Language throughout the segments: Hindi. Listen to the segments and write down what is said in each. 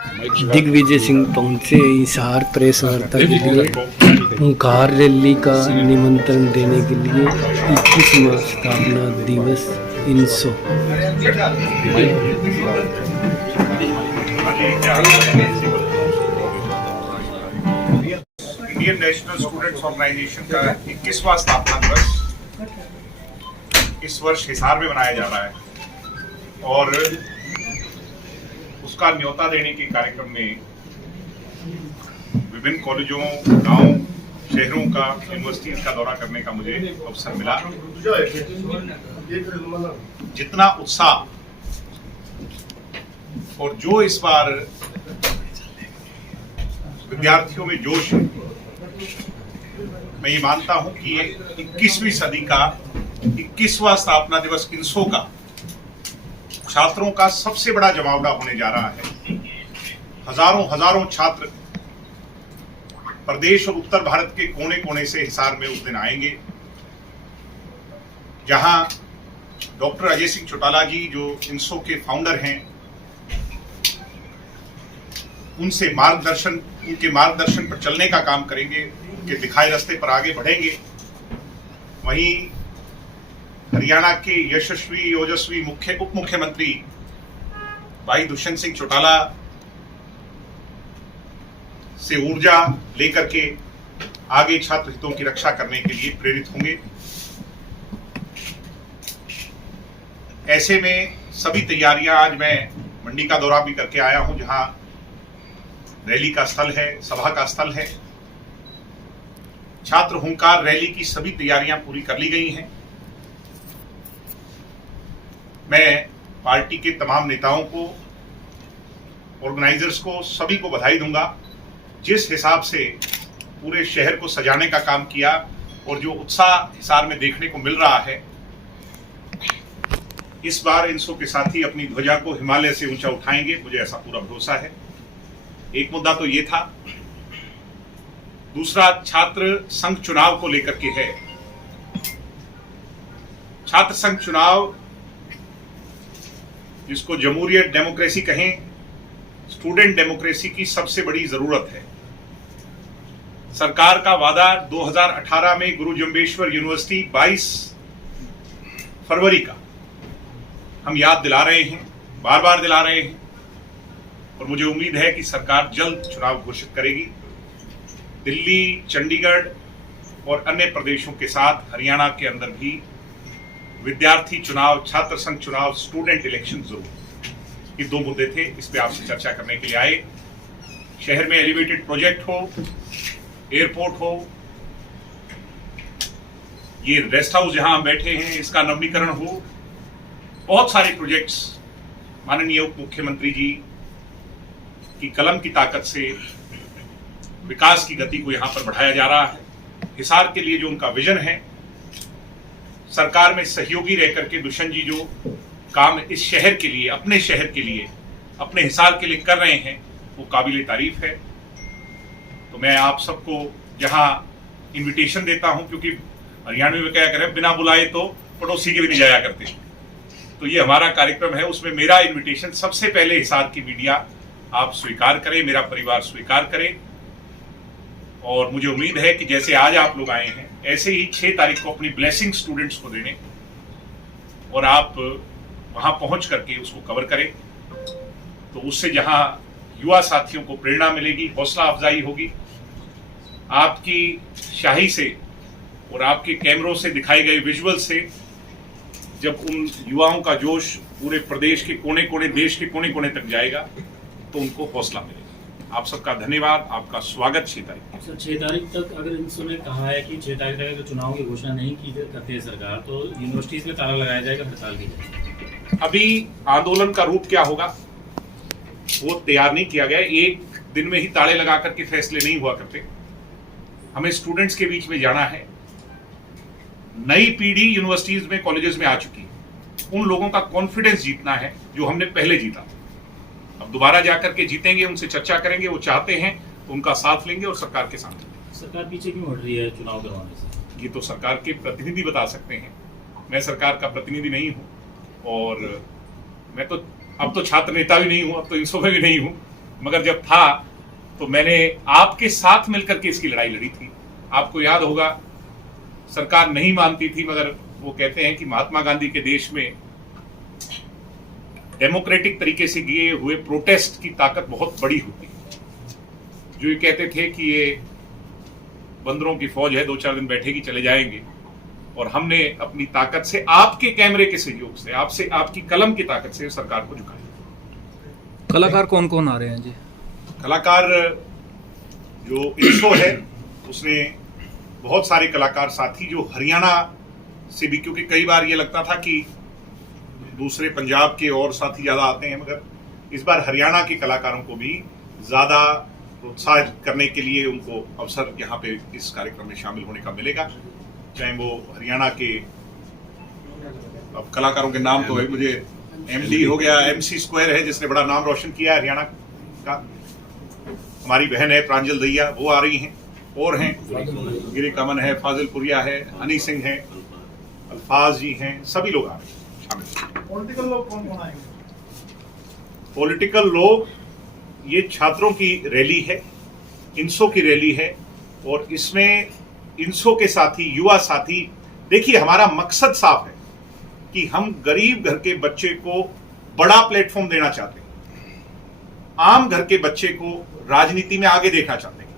दिग्विजय सिंह पहुंचे हिसार प्रेस वार्ता के लिए ओंकार रैली का निमंत्रण देने के लिए 21वां स्थापना दिवस INSO. Indian national students organisation का 21वां स्थापना दिवस इस वर्ष हिसार में मनाया जा रहा है और उसका न्योता देने के कार्यक्रम में विभिन्न कॉलेजों, गांव, शहरों का, यूनिवर्सिटीज का दौरा करने का मुझे अवसर मिला। जितना उत्साह और जो इस बार विद्यार्थियों में जोश है, मैं ये मानता हूं कि ये 21वीं सदी का 21वां स्थापना दिवस इनसो का छात्रों का सबसे बड़ा जमावड़ा होने जा रहा है। हजारों छात्र प्रदेश और उत्तर भारत के कोने कोने से हिसार में उस दिन आएंगे, जहां डॉक्टर अजय सिंह चौटाला जी जो इनसो के फाउंडर हैं, उनके मार्गदर्शन पर चलने का काम करेंगे, उनके दिखाए रास्ते पर आगे बढ़ेंगे। वहीं हरियाणा के यशस्वी ओजस्वी उप मुख्यमंत्री भाई दुष्यंत सिंह चौटाला से ऊर्जा लेकर के आगे छात्र हितों की रक्षा करने के लिए प्रेरित होंगे। ऐसे में सभी तैयारियां, आज मैं मंडी का दौरा भी करके आया हूं, जहां रैली का स्थल है, सभा का स्थल है। छात्र हुंकार रैली की सभी तैयारियां पूरी कर ली गई हैं। मैं पार्टी के तमाम नेताओं को, ऑर्गेनाइजर्स को, सभी को बधाई दूंगा। जिस हिसाब से पूरे शहर को सजाने का काम किया और जो उत्साह हिसार में देखने को मिल रहा है, इस बार इनसो के साथी अपनी ध्वजा को हिमालय से ऊंचा उठाएंगे, मुझे ऐसा पूरा भरोसा है। एक मुद्दा तो ये था। दूसरा छात्र संघ चुनाव को लेकर के है। छात्र संघ चुनाव, जिसको जमहूरियत डेमोक्रेसी कहें, स्टूडेंट डेमोक्रेसी की सबसे बड़ी जरूरत है। सरकार का वादा 2018 में गुरु जम्बेश्वर यूनिवर्सिटी 22 फरवरी का हम याद दिला रहे हैं, बार बार दिला रहे हैं, और मुझे उम्मीद है कि सरकार जल्द चुनाव घोषित करेगी। दिल्ली, चंडीगढ़ और अन्य प्रदेशों के साथ हरियाणा के अंदर भी विद्यार्थी चुनाव, छात्र संघ चुनाव, स्टूडेंट इलेक्शन जरूर। ये दो मुद्दे थे, इस पे आपसे चर्चा करने के लिए आए। शहर में एलिवेटेड प्रोजेक्ट हो, एयरपोर्ट हो, ये रेस्ट हाउस जहां हम बैठे हैं इसका नवीनीकरण हो, बहुत सारे प्रोजेक्ट्स माननीय उप मुख्यमंत्री जी की कलम की ताकत से विकास की गति को यहां पर बढ़ाया जा रहा है। हिसार के लिए जो उनका विजन है, सरकार में सहयोगी रह करके दुष्यंत जी जो काम इस शहर के लिए, अपने शहर के लिए, अपने हिसार के लिए कर रहे हैं, वो काबिले तारीफ है। तो मैं आप सबको जहां इनविटेशन देता हूं, क्योंकि हरियाणवी में क्या करें, बिना बुलाए तो पड़ोसी के भी नहीं जाया करते, तो ये हमारा कार्यक्रम है, उसमें मेरा इनविटेशन सबसे पहले हिसार की मीडिया आप स्वीकार करें, मेरा परिवार स्वीकार करे। और मुझे उम्मीद है कि जैसे आज आप लोग आए हैं, ऐसे ही 6 तारीख को अपनी ब्लेसिंग स्टूडेंट्स को देने और आप वहां पहुंच करके उसको कवर करें, तो उससे जहां युवा साथियों को प्रेरणा मिलेगी, हौसला अफजाई होगी। आपकी शाही से और आपके कैमरों से दिखाए गए विजुअल से जब उन युवाओं का जोश पूरे प्रदेश के कोने कोने, देश के कोने कोने तक जाएगा, तो उनको हौसला मिलेगा। आप सबका धन्यवाद, आपका स्वागत 6 तारीख। सर, 6 तारीख तक अगर इन्होंने कहा है कि 6 तारीख तक अगर चुनाव की घोषणा नहीं की करती है सरकार, तो यूनिवर्सिटीज में ताला लगाया जाएगा, हड़ताल की जाएगी। अभी आंदोलन का रूप क्या होगा वो तैयार नहीं किया गया। एक दिन में ही ताले लगा करके फैसले नहीं हुआ करते। हमें स्टूडेंट्स के बीच में जाना है। नई पीढ़ी यूनिवर्सिटीज में, कॉलेजेस में आ चुकी है। उन लोगों का कॉन्फिडेंस जीतना है जो हमने पहले जीता। अब दोबारा जाकर के जीतेंगे, उनसे चर्चा करेंगे, वो चाहते हैं तो उनका साथ लेंगे और सरकार के साथ। सरकार पीछे क्यों हट रही है चुनाव करवाने से? ये तो सरकार के प्रतिनिधि बता सकते हैं। मैं सरकार का प्रतिनिधि नहीं हूं और मैं तो अब तो छात्र नेता भी नहीं हूं, अब तो इनसो में भी नहीं हूं। मगर जब था तो मैंने आपके साथ मिलकर के इसकी लड़ाई लड़ी थी। आपको याद होगा सरकार नहीं मानती थी, मगर वो कहते हैं कि महात्मा गांधी के देश में डेमोक्रेटिक तरीके से किए हुए प्रोटेस्ट की ताकत बहुत बड़ी होती है। जो ये कहते थे कि ये बंदरों की फौज है, 2-4 दिन बैठेगी चले जाएंगे, और हमने अपनी ताकत से, आपके कैमरे के सहयोग से, आपसे, आपकी कलम की ताकत से सरकार को झुकाया। कलाकार कौन कौन आ रहे हैं जी? कलाकार जो इंसो है उसने बहुत सारे कलाकार साथी जो हरियाणा से भी, क्योंकि कई बार ये लगता था कि दूसरे पंजाब के और साथी ज्यादा आते हैं, मगर इस बार हरियाणा के कलाकारों को भी ज्यादा प्रोत्साहित करने के लिए उनको अवसर यहाँ पे इस कार्यक्रम में शामिल होने का मिलेगा। चाहे वो हरियाणा के, अब कलाकारों के नाम तो मुझे एमडी हो गया, MC स्क्वायर है जिसने बड़ा नाम रोशन किया है हरियाणा का, हमारी बहन है प्रांजल दहिया, वो आ रही हैं, और हैं गिरी कमन है, फाजिल पुरिया है, हनी सिंह है, अल्फाज जी हैं, सभी लोग आ रहे हैं शामिल। पॉलिटिकल लोग कौन कौन आएंगे? पॉलिटिकल लोग, ये छात्रों की रैली है, इंसो की रैली है, और इसमें इंसो के साथी, युवा साथी, देखिए हमारा मकसद साफ है कि हम गरीब घर के बच्चे को बड़ा प्लेटफॉर्म देना चाहते हैं, आम घर के बच्चे को राजनीति में आगे देखना चाहते हैं।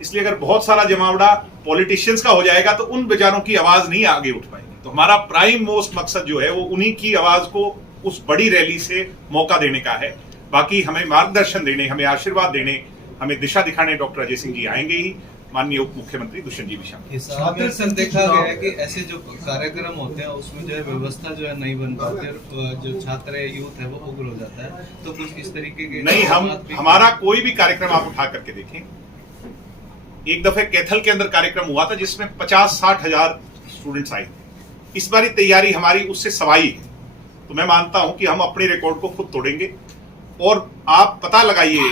इसलिए अगर बहुत सारा जमावड़ा पॉलिटिशियंस का हो जाएगा तो उन बेचारों की आवाज नहीं आगे उठ पाएगी। तो हमारा प्राइम मोस्ट मकसद जो है वो उन्हीं की आवाज को उस बड़ी रैली से मौका देने का है। बाकी हमें मार्गदर्शन देने, हमें आशीर्वाद देने, हमें दिशा दिखाने डॉक्टर अजय सिंह जी आएंगे ही, माननीय उप मुख्यमंत्री दुष्यंत जी भी शामिल। अक्सर देखा गया है कि ऐसे जो कार्यक्रम होते हैं उसमें जो है व्यवस्था जो है नहीं बन पाती और जो छात्र है, यूथ है, वो उग्र हो जाता है। तो कुछ इस तरीके के नहीं, हमारा कोई भी कार्यक्रम आप उठा करके देखें। एक दफे कैथल के अंदर कार्यक्रम हुआ था जिसमें 50-60 हजार स्टूडेंट्स आए थे। इस बारी तैयारी हमारी उससे सवाई है। तो मैं मानता हूं कि हम अपने रिकॉर्ड को खुद तोड़ेंगे, और आप पता लगाइए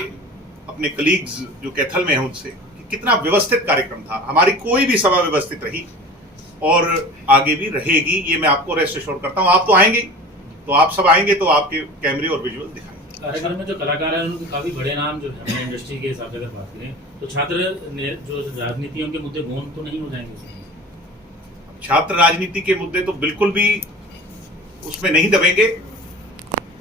अपने कलीग्स जो कैथल में हैं उनसे कि कितना व्यवस्थित कार्यक्रम था। हमारी कोई भी सभा व्यवस्थित रही और आगे भी रहेगी, ये मैं आपको रेस्ट एश्योर करता हूं। आप तो आएंगे, तो आप सब आएंगे तो आपके कैमरे और विजुअल दिखाएंगे। कार्यक्रम में जो कलाकार हैं उनके काफी बड़े नाम जो है इंडस्ट्री के हिसाब से अगर बात करें तो छात्र जो राजनीतियों के मुद्दे गौण तो नहीं हो जाएंगे? छात्र राजनीति के मुद्दे तो बिल्कुल भी उसमें नहीं दबेंगे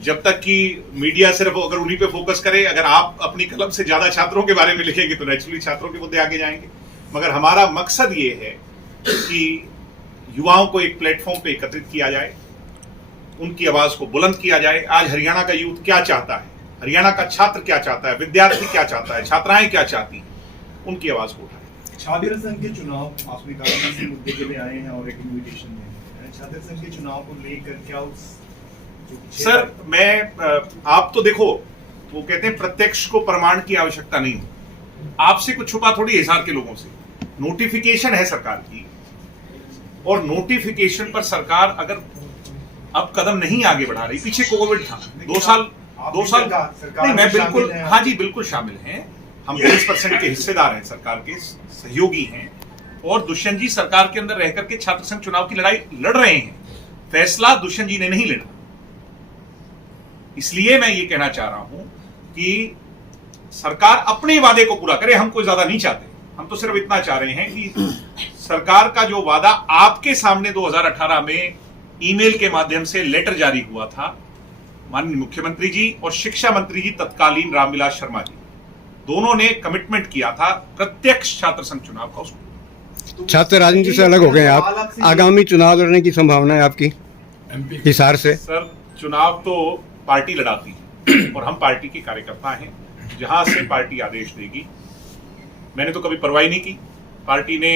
जब तक कि मीडिया सिर्फ अगर उन्हीं पे फोकस करे। अगर आप अपनी कलम से ज्यादा छात्रों के बारे में लिखेंगे तो नेचुरली छात्रों के मुद्दे आगे जाएंगे। मगर हमारा मकसद ये है कि युवाओं को एक प्लेटफॉर्म पे एकत्रित किया जाए, उनकी आवाज को बुलंद किया जाए। आज हरियाणा का यूथ क्या चाहता है, हरियाणा का छात्र क्या चाहता है, विद्यार्थी क्या चाहता है, छात्राएं क्या चाहती हैं, उनकी आवाज को उठाएं। छात्र संघ के चुनाव आपने कहा इसी मुद्दे के लिए आए हैं और एक इन्विटेशन में छात्र संघ के चुनाव को लेकर क्या उस सर आप तो देखो, वो कहते हैं प्रत्यक्ष को प्रमाण की आवश्यकता नहीं हो। आपसे कुछ छुपा थोड़ी हिसार के लोगों से। नोटिफिकेशन है सरकार की, और नोटिफिकेशन पर सरकार अगर अब कदम नहीं आगे बढ़ा रही, पीछे कोविड था 2 साल नहीं, मैं बिल्कुल, हाँ जी बिल्कुल शामिल हैं। हम 20% के हिस्सेदार हैं, सरकार के सहयोगी हैं, और दुष्यंत जी सरकार के अंदर रह करके छात्र संघ चुनाव की लड़ाई लड़ रहे हैं। फैसला दुष्यंत जी ने नहीं लेना। इसलिए मैं ये कहना चाह रहा हूं कि सरकार अपने वादे को पूरा करे। हम कोई ज्यादा नहीं चाहते, हम तो सिर्फ इतना चाह रहे हैं कि सरकार का जो वादा आपके सामने 2018 में ईमेल के माध्यम से लेटर जारी हुआ था, माननीय मुख्यमंत्री जी और शिक्षा मंत्री जी तत्कालीन रामविलास शर्मा जी दोनों ने कमिटमेंट किया था प्रत्यक्ष छात्र संघ चुनाव का। उसको छात्र राजनीति से अलग हो गए आप, आगामी चुनाव लड़ने की संभावना है आपकी हिसार से? सर चुनाव तो पार्टी लड़ाती है और हम पार्टी के कार्यकर्ता हैं। जहां से पार्टी आदेश देगी, मैंने तो कभी परवाह नहीं की। पार्टी ने,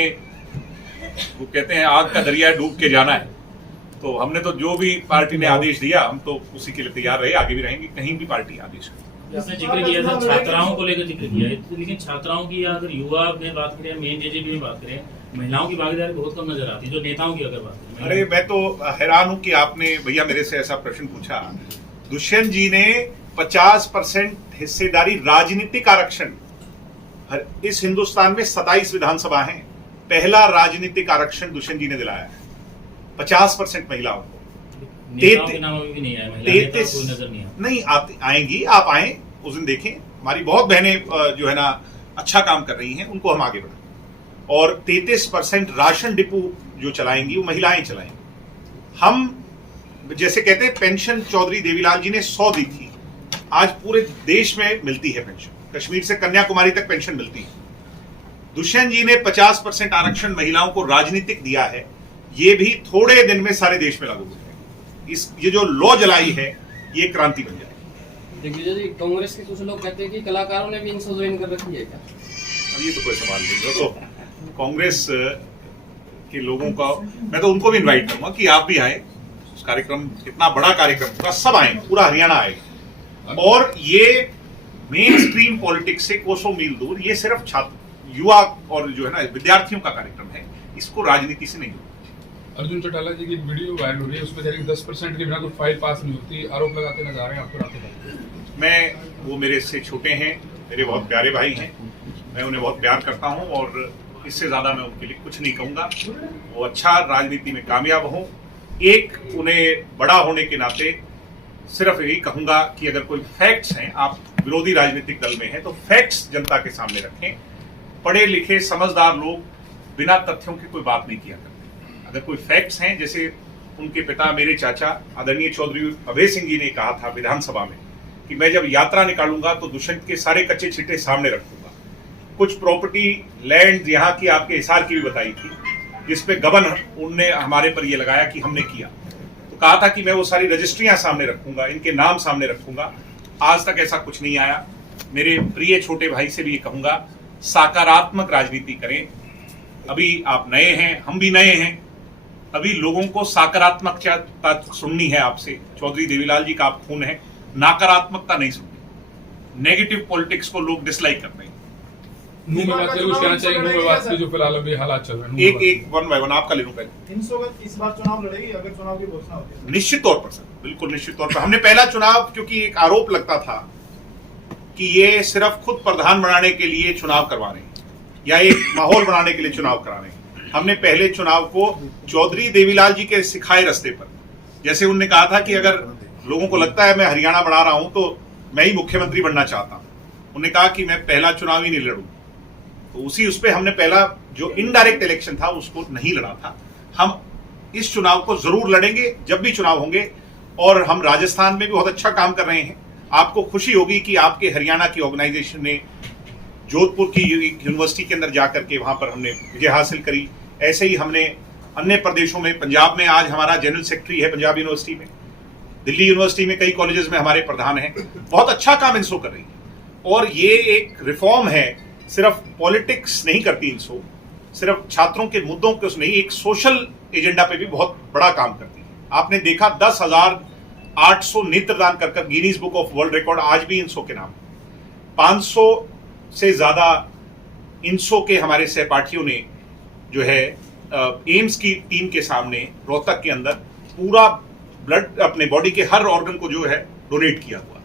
वो कहते हैं आग का दरिया डूब के जाना है, तो हमने तो जो भी पार्टी ने आदेश दिया हम तो उसी के लिए तैयार रहे, आगे भी रहेंगे कहीं भी पार्टी आदेश करे। आपने जिक्र किया था छात्राओं को लेकर जिक्र किया है, लेकिन छात्राओं की अगर युवा में बात करें, मेन जेजेपी में बात करें, महिलाओं की भागीदारी बहुत कम नजर आती है। जो नेताओं की अगर बात करें, अरे मैं तो हैरान हूं कि आपने भैया मेरे से ऐसा प्रश्न पूछा। दुष्यंत जी ने 50% हिस्सेदारी, राजनीतिक आरक्षण, इस हिंदुस्तान में 27 विधानसभा हैं, पहला राजनीतिक आरक्षण दुष्यंत जी ने दिलाया है 50% महिलाओं को। नेताओं के नाम अभी भी नहीं आए, महिला नेता कोई नजर नहीं आया। नहीं आएंगी, आप आए उस दिन देखें, हमारी बहुत बहनें जो है ना अच्छा काम कर रही हैं, उनको हम आगे बढ़ाएं। और 33% राशन डिपो जो चलाएंगी वो महिलाएं चलाएंगी। हम जैसे कहते हैं पेंशन चौधरी देवीलाल जी ने 100 दी थी, आज पूरे देश में मिलती है पेंशन, कश्मीर से कन्याकुमारी तक पेंशन मिलती है। दुष्यंत जी ने 50% आरक्षण महिलाओं को राजनीतिक दिया है, ये भी थोड़े दिन में सारे देश में लागू हो जाएगा। ये जो लॉ जलाई है ये क्रांति बन जाएगी। दिग्विजय जी, कांग्रेस के कुछ लोग कहते हैं कि कलाकारों ने भी इनको ज्वाइन कर रखी है क्या? अब ये तो कोई सवाल नहीं। तो कांग्रेस के लोगों का मैं तो उनको भी इनवाइट करूंगा कि आप भी आए, उस कार्यक्रम इतना बड़ा कार्यक्रम होगा, सब आए, पूरा हरियाणा आएगा। और ये मेन स्ट्रीम पॉलिटिक्स से कोसों मील दूर, ये सिर्फ छात्र युवा और जो है ना विद्यार्थियों का कार्यक्रम है, इसको राजनीति से नहीं जोड़ना। अर्जुन चौटाला जी की वीडियो वायरल हो रही है, उसमें 10% के बिना कोई फाइल पास नहीं होती, आरोप लगाते नजर आ रहे हैं आपको रात। मैं वो मेरे से छोटे हैं, मेरे बहुत प्यारे भाई हैं, मैं उन्हें बहुत प्यार करता हूं और इससे ज्यादा मैं उनके लिए कुछ नहीं कहूंगा। वो अच्छा राजनीति में कामयाब हों। एक उन्हें बड़ा होने के नाते सिर्फ यही कहूंगा कि अगर कोई फैक्ट्स हैं, आप विरोधी राजनीतिक दल में हैं तो फैक्ट्स जनता के सामने रखें। पढ़े लिखे समझदार लोग बिना तथ्यों की कोई बात नहीं किया करते। अगर कोई फैक्ट्स हैं, जैसे उनके पिता मेरे चाचा आदरणीय चौधरी अभय सिंह जी ने कहा था विधानसभा में कि मैं जब यात्रा निकालूंगा तो दुष्यंत के सारे कच्चे छिट्टे सामने रखूंगा। कुछ प्रॉपर्टी लैंड यहाँ की आपके हिसार की भी बताई थी, जिसपे गबन उनने हमारे पर ये लगाया कि हमने किया, तो कहा था कि मैं वो सारी रजिस्ट्रियां सामने रखूंगा, इनके नाम सामने रखूंगा। आज तक ऐसा कुछ नहीं आया। मेरे प्रिय छोटे भाई से भी ये कहूंगा, सकारात्मक राजनीति करें। अभी आप नए हैं, हम भी नए हैं, अभी लोगों को सकारात्मकता सुननी है आपसे। चौधरी देवीलाल जी का आप खून है, नकारात्मकता नहीं सुननी। नेगेटिव पॉलिटिक्स को लोग डिसलाइक करते हैं। नूह में बात करें, कुछ कहना चाहिए नूह में बात की जो फिलहाल अभी हालात चल रहे हैं। एक वन बाय वन आपका ले लूं पहले। 300 इस बार चुनाव लड़ेगी अगर चुनाव की घोषणा होती है? निश्चित तौर पर सर, बिल्कुल निश्चित तौर पर। हमने पहला चुनाव, क्योंकि एक आरोप लगता था कि ये सिर्फ खुद प्रधान बनाने के लिए चुनाव करवा रहे हैं या एक माहौल बनाने के लिए चुनाव करा रहे हैं, हमने पहले चुनाव को चौधरी देवीलाल जी के सिखाए रास्ते पर, जैसे उनने कहा था कि अगर लोगों को लगता है मैं हरियाणा बना रहा हूं तो मैं ही मुख्यमंत्री बनना चाहता हूं, उन्होंने कहा कि मैं पहला चुनाव ही नहीं लड़ूं, तो उसी उस पर हमने पहला जो इनडायरेक्ट इलेक्शन था उसको नहीं लड़ा था। हम इस चुनाव को जरूर लड़ेंगे जब भी चुनाव होंगे। और हम राजस्थान में भी बहुत अच्छा काम कर रहे हैं। आपको खुशी होगी कि आपके हरियाणा की ऑर्गेनाइजेशन ने जोधपुर की यूनिवर्सिटी के अंदर जाकर के वहां पर हमने विजय हासिल करी। ऐसे ही हमने अन्य प्रदेशों में, पंजाब में आज हमारा जनरल सेक्रेटरी है पंजाब यूनिवर्सिटी में, दिल्ली यूनिवर्सिटी में कई कॉलेजेस में हमारे प्रधान हैं। बहुत अच्छा काम इंसो कर रही है और ये एक रिफॉर्म है, सिर्फ पॉलिटिक्स नहीं करती इंसो, सिर्फ छात्रों के मुद्दों के नहीं, एक सोशल एजेंडा पे भी बहुत बड़ा काम करती है। आपने देखा 10,800 नेत्रदान कर Guinness book of world record आज भी इंसो के नाम। 500 से ज्यादा इंसो के हमारे सहपाठियों ने जो है एम्स की टीम के सामने रोहतक के अंदर पूरा ब्लड अपने बॉडी के हर ऑर्गन को जो है डोनेट किया हुआ।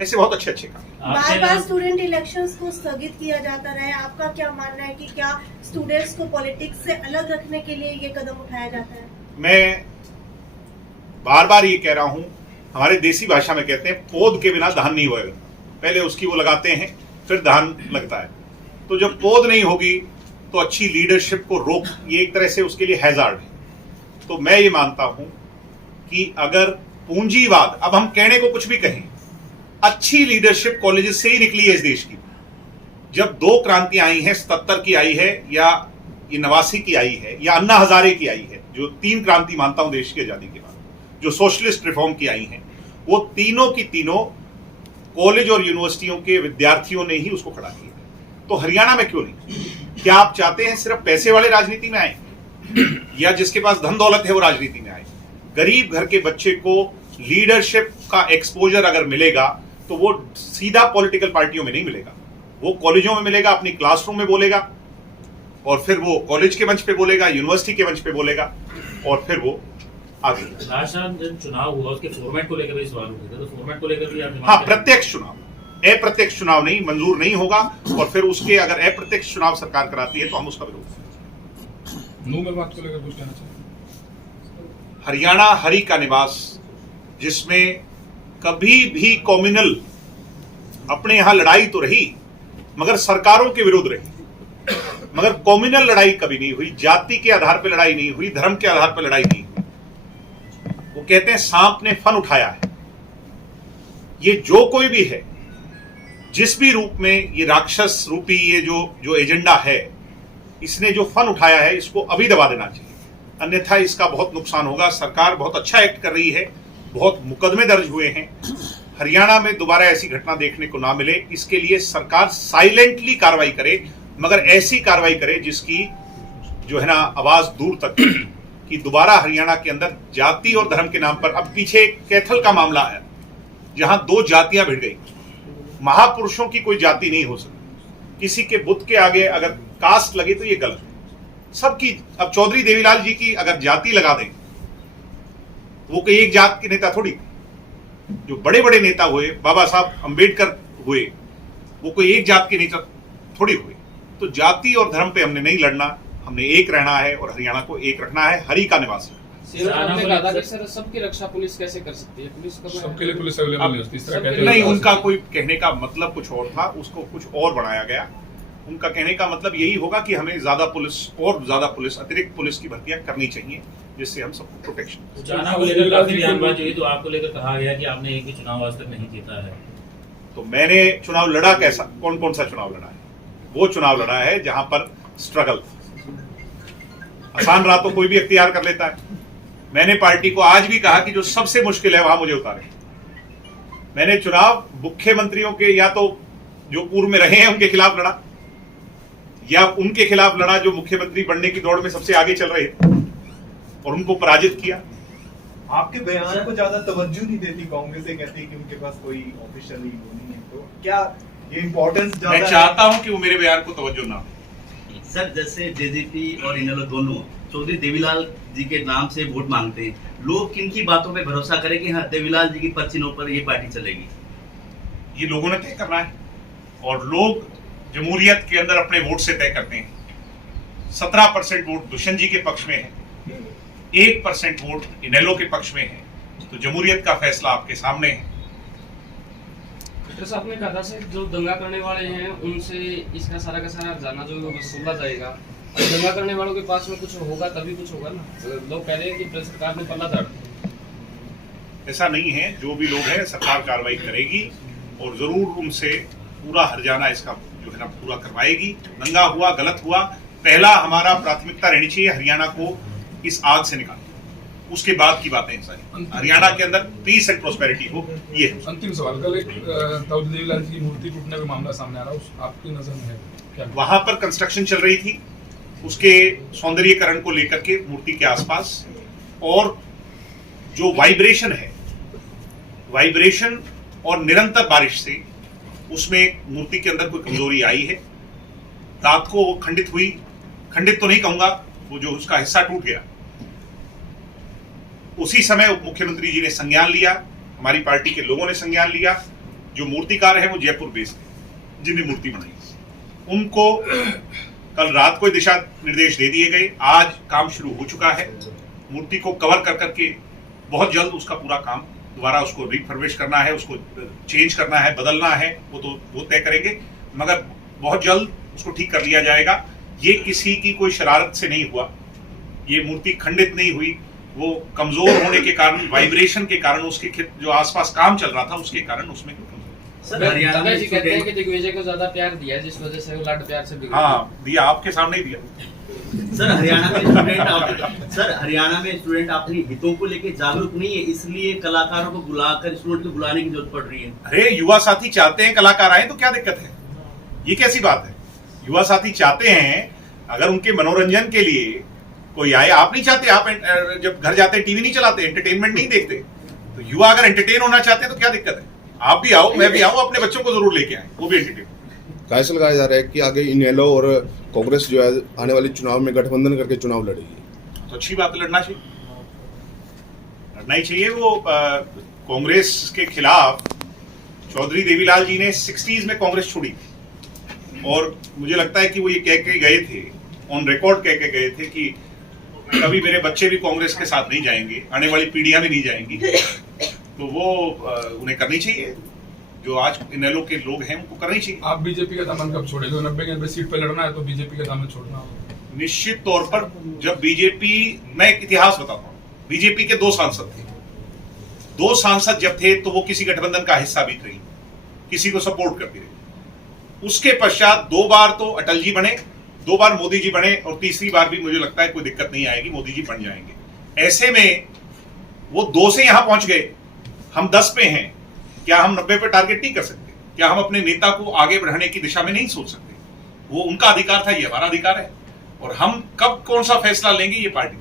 ऐसे बहुत अच्छे अच्छे काम। बार बार स्टूडेंट इलेक्शंस को स्थगित किया जाता रहा है, आपका क्या मानना है कि क्या स्टूडेंट्स को पॉलिटिक्स से अलग रखने के लिए ये कदम उठाया जाता है? मैं बार बार ये कह रहा हूं, हमारे देसी भाषा में कहते हैं पौध के बिना धान नहीं होएगा। पहले उसकी वो लगाते हैं फिर धान लगता है। तो जब पौध नहीं होगी तो अच्छी लीडरशिप को रोक, ये एक तरह से उसके लिए हैजार्ड है। तो मैं ये मानता हूं कि अगर पूंजीवाद, अब हम कहने को कुछ भी कहें, अच्छी लीडरशिप कॉलेजेस से ही निकली है इस देश की। जब 2 क्रांतियां आई हैं, 77 की आई है या ये 89 की आई है या अन्ना हजारे की आई है, जो 3 क्रांति मानता हूं देश की आजादी के बाद, जो सोशलिस्ट रिफॉर्म की आई हैं, वो तीनों की तीनों कॉलेज और यूनिवर्सिटियों के विद्यार्थियों ने ही उसको खड़ा किया। तो हरियाणा में क्यों नहीं? क्या आप चाहते हैं सिर्फ पैसे वाले राजनीति में आए या जिसके पास धन दौलत है वो राजनीति में आए? गरीब घर के बच्चे को लीडरशिप का एक्सपोजर अगर मिलेगा तो वो सीधा पॉलिटिकल पार्टियों में नहीं मिलेगा, वो कॉलेजों में मिलेगा, अपनी क्लासरूम में बोलेगा और फिर वो कॉलेज के मंच पे बोलेगा, यूनिवर्सिटी के मंच पे बोलेगा और फिर वो आगे। राजस्थान जब चुनाव हुआ उसके फॉर्मेट को लेकर भी सवाल उठे थे, तो फॉर्मेट को लेकर भी आप हाँ, प्रत्यक्ष चुनाव, अप्रत्यक्ष चुनाव नहीं, मंजूर नहीं होगा। और फिर उसके अगर अप्रत्यक्ष चुनाव सरकार कराती है तो हम उसका विरोध करेंगे। नूह में बात को लेकर कुछ कहना चाहिए? हरियाणा हरि का निवास, जिसमें कभी भी कम्युनल अपने यहां लड़ाई तो रही मगर सरकारों के विरुद्ध रही, मगर कॉम्युनल लड़ाई कभी नहीं हुई, जाति के आधार पर लड़ाई नहीं हुई, धर्म के आधार पर लड़ाई नहीं हुई। वो कहते हैं सांप ने फन उठाया है। ये जो कोई भी है, जिस भी रूप में ये राक्षस रूपी ये जो एजेंडा है, इसने जो फन उठाया है इसको अभी दबा देना चाहिए, अन्यथा इसका बहुत नुकसान होगा। सरकार बहुत अच्छा एक्ट कर रही है, बहुत मुकदमे दर्ज हुए हैं। हरियाणा में दोबारा ऐसी घटना देखने को ना मिले, इसके लिए सरकार साइलेंटली कार्रवाई करे, मगर ऐसी कार्रवाई करे जिसकी जो है ना आवाज दूर तक कि दोबारा हरियाणा के अंदर जाति और धर्म के नाम पर, अब पीछे एक कैथल का मामला है जहां 2 जातियां भिड़ गई। महापुरुषों की कोई जाति नहीं हो सकती, किसी के बुत के आगे अगर कास्ट लगे तो ये गलत है सबकी। अब चौधरी देवीलाल जी की अगर जाति लगा दें, वो कोई एक जात के नेता थोड़ी, जो बड़े बड़े नेता हुए, बाबा साहब अंबेडकर हुए, वो कोई एक जात के नेता थोड़ी हुए। तो जाति और धर्म पे हमने नहीं लड़ना, हमने एक रहना है और हरियाणा को एक रखना है, हरि का निवासी। आपने कहा था कि सर सबकी रक्षा पुलिस कैसे कर सकती है? पुलिस सबके लिए पुलिस अवेलेबल नहीं होती, इस तरह कहते नहीं, उनका कोई कहने का मतलब कुछ और था, उसको कुछ और बनाया गया। उनका कहने का मतलब यही होगा कि हमें ज्यादा पुलिस, अतिरिक्त पुलिस की भर्तियां करनी चाहिए, जिससे हम सबको प्रोटेक्शन। जाना को लेकर काफी बयानबाजी हुई, तो आपको लेकर कहा गया कि आपने एक भी चुनाव आज तक नहीं जीता है। तो मैंने चुनाव लड़ा कैसा, कौन सा चुनाव लड़ा है? वो चुनाव लड़ा है जहां पर स्ट्रगल। आसान राह तो कोई भी इख्तियार कर लेता है। मैंने पार्टी को आज भी कहा कि जो सबसे मुश्किल है वहां मुझे उतारे। मैंने चुनाव मुख्यमंत्रियों के, या तो जो पूर्व में रहे हैं उनके खिलाफ लड़ा, या उनके खिलाफ लड़ा जो मुख्यमंत्री बनने की दौड़ में सबसे आगे चल रहे थे, और उनको पराजित किया। आपके बयान को ज्यादा तवज्जो नहीं देती कांग्रेस, कहती है कि उनके पास कोई ऑफिशियली वो नहीं है, तो क्या ये इंपॉर्टेंस ज्यादा? मैं चाहता हूं कि वो मेरे बयान को तवज्जो ना दे। सर, जैसे जेजेपी और इनेलो दोनों चौधरी देवीलाल जी के नाम से वोट मांगते हैं, लोग किनकी बातों पे भरोसा करें कि हाँ देवीलाल जी की पर्चिनों पर ये पार्टी चलेगी? ये लोगों ने तय करना है, और लोग जमहूरियत के अंदर अपने वोट से तय करते हैं। 17% वोट दुष्यंत जी के पक्ष में है, 1% वोट इनेलो के पक्ष में है, तो जमहूरियत का फैसला आपके सामने है। आपने कहा था सर जो दंगा करने वाले हैं उनसे इसका सारा का सारा जाना जो वसूला जाएगा, और दंगा करने वालों के पास में कुछ होगा तभी कुछ होगा ना। लोग कह रहे हैं कि सरकार ने पल्ला झाड़। ऐसा नहीं है, जो भी लोग हैं सरकार कार्रवाई करेगी और जरूर उनसे पूरा हर्जाना इसका जो है ना पूरा करवाएगी। दंगा हुआ, गलत हुआ, पहला हमारा प्राथमिकता रहनी चाहिए हरियाणा को इस आग से निकालना, उसके बाद की बातें सारी। हरियाणा के अंदर पीस एंड प्रोस्पेरिटी हो, ये है। अंतिम सवाल, कल एक चौधरी देवीलाल जी की मूर्ति टूटने का मामला सामने आ रहा है, आपकी नजर में है क्या? वहां पर कंस्ट्रक्शन चल रही थी, उसके सौंदर्यीकरण को लेकर के मूर्ति के आसपास, और जो वाइब्रेशन और निरंतर बारिश से उसमें मूर्ति के अंदर कोई कमजोरी आई है। रात को खंडित तो नहीं कहूंगा, वो जो उसका हिस्सा टूट गया, उसी समय उप मुख्यमंत्री जी ने संज्ञान लिया, हमारी पार्टी के लोगों ने संज्ञान लिया। जो मूर्तिकार है वो जयपुर बेस्ड है, जिन्हें मूर्ति बनाई, उनको कल रात को दिशा निर्देश दे दिए गए। आज काम शुरू हो चुका है, मूर्ति को कवर कर करके बहुत जल्द उसका पूरा काम दोबारा उसको रिफर्बिश करना है, उसको चेंज करना है, बदलना है, वो तय करेंगे, मगर बहुत जल्द उसको ठीक कर लिया जाएगा। ये किसी की कोई शरारत से नहीं हुआ, ये मूर्ति खंडित नहीं हुई, वो कमजोर होने के कारण, वाइब्रेशन के कारण, उसके जो आसपास काम चल रहा था उसके कारण उसमें सर हरियाणा में जी कहते हैं कि दिग्विजय को ज्यादा प्यार दिया जिस वजह से वो लाड प्यार से बिगड़। हाँ दिया, आपके सामने ही दिया। सर हरियाणा में स्टूडेंट अपनी हितों को लेके जागरूक नहीं है, इसलिए कलाकारों को बुलाकर स्टूडेंट को बुलाने की जरूरत पड़ रही है। अरे युवा साथी चाहते हैं कलाकार आए तो क्या दिक्कत है, ये कैसी बात है? युवा साथी चाहते हैं, अगर उनके मनोरंजन के लिए कोई आए। आप नहीं चाहते, आप जब घर जाते टीवी नहीं चलाते, एंटरटेनमेंट नहीं देखते, तो युवा अगर एंटरटेन होना चाहते हैं तो क्या दिक्कत है? आप भी आओ, मैं भी आऊं, अपने बच्चों को जरूर लेके आए, वो भी एंटरटेन। कैसे लगाया जा रहा है कि आगे इनेलो और कांग्रेस जो है आने वाले चुनाव में गठबंधन करके चुनाव लड़ेगी, तो अच्छी बात है, लड़ना ही चाहिए। वो कांग्रेस के खिलाफ चौधरी देवीलाल जी ने 60s में कांग्रेस छोड़ी थी, और मुझे लगता है कि वो ये कह के गए थे, ऑन रिकॉर्ड कह के गए थे कि कभी मेरे बच्चे भी कांग्रेस के साथ नहीं जाएंगे, आने वाली पीढ़ियां भी नहीं जाएंगी। तो वो उन्हें करनी चाहिए, जो आज इनेलो के लोग हैं उनको करनी चाहिए। आप बीजेपी का दामन कब छोड़ेंगे? 90 के 90 सीट पे लड़ना है तो बीजेपी का दामन छोड़ना होगा। निश्चित तौर पर जब बीजेपी, मैं एक इतिहास बताता हूँ, बीजेपी के 2 सांसद थे। 2 सांसद जब थे तो वो किसी गठबंधन का हिस्सा भी रही, किसी को सपोर्ट करती रही। उसके पश्चात 2 बार तो अटल जी बने, 2 बार मोदी जी बने, और तीसरी बार भी मुझे लगता है कोई दिक्कत नहीं आएगी, मोदी जी बन जाएंगे। ऐसे में वो 2 से यहां पहुंच गए, हम 10 पे हैं। क्या हम 90 पे टारगेट नहीं कर सकते? क्या हम अपने नेता को आगे बढ़ाने की दिशा में नहीं सोच सकते? वो उनका अधिकार था, ये हमारा अधिकार है, और हम कब कौन सा फैसला लेंगे ये पार्टी